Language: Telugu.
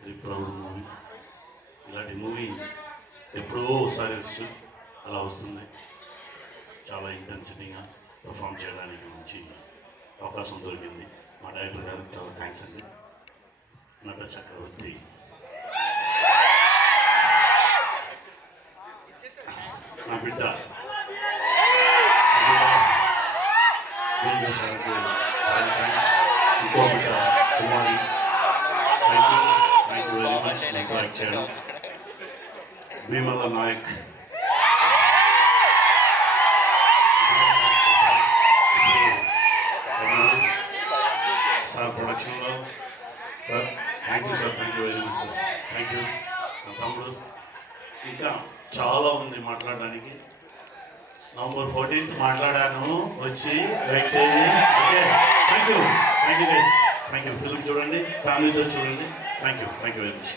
Very proud movie. ఇలాంటి మూవీ ఎప్పుడో ఒకసారి వచ్చు, అలా వస్తుంది. చాలా ఇంటెన్సిటీగా పర్ఫామ్ చేయడానికి మంచి అవకాశం దొరికింది. మా డైరెక్టర్ గారికి చాలా థ్యాంక్స్ అండి. నట చక్రవర్తి నా బిడ్డ సార్కి చాలా థ్యాంక్స్. ఇంకో బిడ్డ కుమారి, థ్యాంక్ యూ వెరీ మచ్ నాకు యాక్ట్ చేయడం. భీమల నాయక్ సార్ ప్రొడక్షన్లో sir thank you sir, thank you very much sir, thank you. నా తమ్ముడు, ఇంకా చాలా ఉంది మాట్లాడడానికి. November 14th మాట్లాడాను, వచ్చి వెయిట్ చేయి. Okay, thank you guys, thank you. Film చూడండి, ఫ్యామిలీతో చూడండి. Thank you very much.